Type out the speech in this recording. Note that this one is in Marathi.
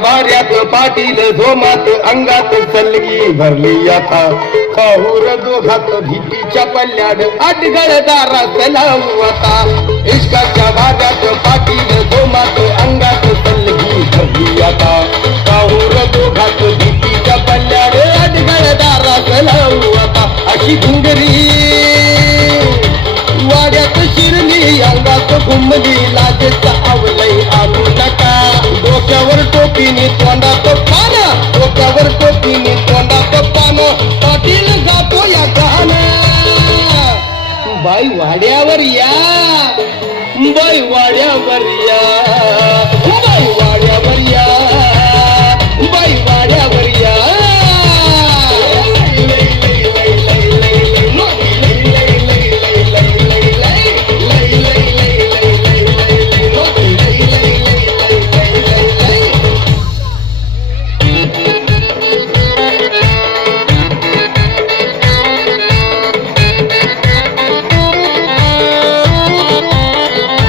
वाऱ्यात पाटील धोमात अंगात सलगी भरली आता काहूर दोघात भीतीच्या पल्ल्याड अडगळदारा लावू आता इश्काच्या वाऱ्यात पाटील धोमात अंगात सलगी भरली आता काहूर दोघात भीतीच्या पल्ल्याड अडगळदारा लावू आता अशी घुंगरी वाड्यात शिरली अंगात घुमली लाजेचा आवलय आणू नका डोक्यावर टोपीने तोंडात पान डोक्यावर टोपीने तोंडात पान पाटील गातो या गाणं बाई वाड्यावर या बाई वाड्यावर या बाई वाड्यावर या